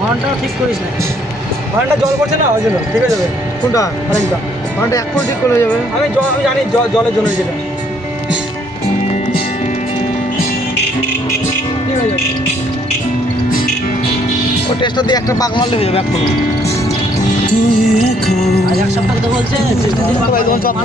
হর্নটাও ঠিক করিস না, হর্নটা জল পড়ছে না ওই জন্য ঠিক হয়ে যাবে। কোনটা আরেকটা হর্নটা এখন ঠিক করে যাবে। আমি জানি জলের জন্য যেটা ঠিক হয়ে যাবে। ও টেস্টটা দিয়ে একটা পাক মারলে হয়ে যাবে এখন। আজ এক সপ্তাহ তো বলছে চেষ্টা দিয়ে ভাই তোমার চপ